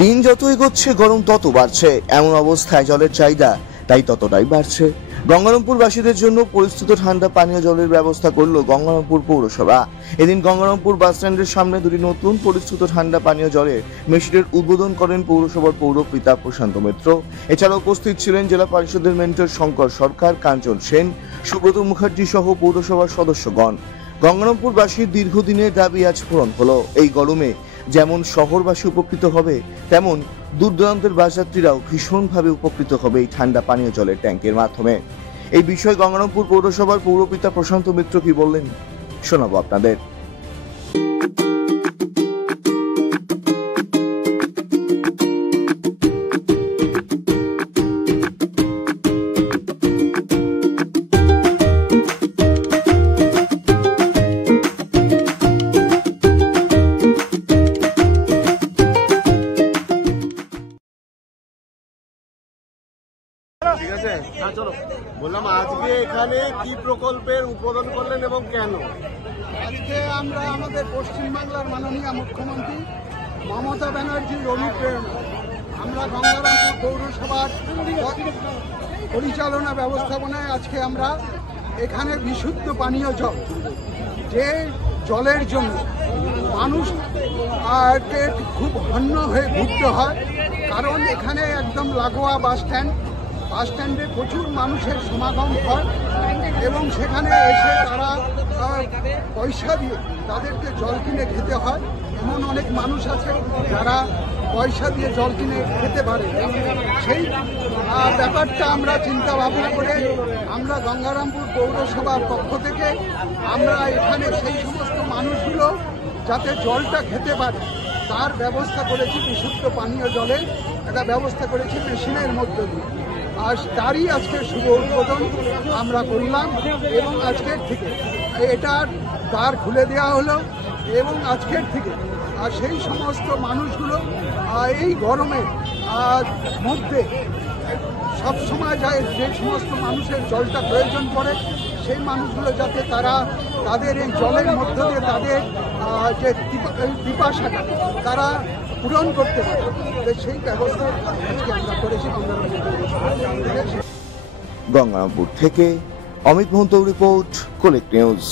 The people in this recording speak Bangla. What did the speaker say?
দিন যত এগোচ্ছে গরম তত বাড়ছে। এমন অবস্থায় জলের চাহিদা তাই ততটাই বাড়ছে। গঙ্গারামপুরবাসীদের জন্য পরিস্থিত ঠান্ডা পানীয় জলের ব্যবস্থা করল গঙ্গারামপুর পৌরসভা। এদিন গঙ্গারামপুর বাস স্ট্যান্ডের সামনে দুটি নতুন পরিস্থিত ঠান্ডা পানীয় জলের মেশিনের উদ্বোধন করেন পৌরসভার পৌরপিতা প্রশান্ত মিত্র। এছাড়া উপস্থিত ছিলেন জেলা পরিষদের মেন্টর শঙ্কর সরকার, কাঞ্চন সেন, সুব্রত মুখার্জি সহ পৌরসভার সদস্যগণ। গঙ্গারামপুরবাসীর দীর্ঘদিনের দাবি আজ পূরণ হলো। এই গরমে যেমন শহরবাসী উপকৃত হবে, তেমন দূর দূরান্তের বাসযাত্রীরাও ভীষণভাবে উপকৃত হবে এই ঠান্ডা পানীয় জলের ট্যাঙ্কের মাধ্যমে। এই বিষয়ে গঙ্গারামপুর পৌরসভার পৌরপিতা প্রশান্ত মিত্র কি বললেন শোনাবো আপনাদের। ঠিক আছে, চলো। বললাম আজকে এখানে কি প্রকল্পের উদ্বোধন করলেন এবং কেন? আজকে আমরা আমাদের পশ্চিমবাংলার মাননীয় মুখ্যমন্ত্রী মমতা ব্যানার্জির অনুপ্রেরণা আমরা গঙ্গারামপুর পৌরসভার পরিচালনা ব্যবস্থাপনায় আজকে আমরা এখানে বিশুদ্ধ পানীয় জল, যে জলের জন্য মানুষ খুব হন্য হয়ে ঘুরতে হয়, কারণ এখানে একদম লাগোয়া বাস স্ট্যান্ডে প্রচুর মানুষের সমাগম হয় এবং সেখানে এসে তারা পয়সা দিয়ে তাদেরকে জল কিনে খেতে হয়। এমন অনেক মানুষ আছে যারা পয়সা দিয়ে জল কিনে খেতে পারে। সেই ব্যাপারটা আমরা চিন্তা ভাবনা করে আমরা গঙ্গারামপুর পৌরসভার পক্ষ থেকে আমরা এখানে সেই সমস্ত মানুষগুলো যাতে জলটা খেতে পারে তার ব্যবস্থা করেছি। বিশুদ্ধ পানীয় জলের একটা ব্যবস্থা করেছি মেশিনের মধ্য দিয়ে, আর তারই আজকে শুভ উদ্বোধন আমরা করলাম এবং আজকের থেকে এটার দ্বার খুলে দেওয়া হলো এবং আজকের থেকে আর সেই সমস্ত মানুষগুলো এই গরমের মধ্যে সবসময় যায় যে সমস্ত মানুষের জলটা প্রয়োজন পড়ে সেই মানুষগুলো যাতে তারা তাদের এই জলের মধ্য দিয়ে তাদের যে পিপাসাটা তারা পূরণ করতে পারে, সেই ব্যবস্থা আজকে আমরা করেছি গঙ্গারামপুর থেকে Amit Mohanta report, collect news.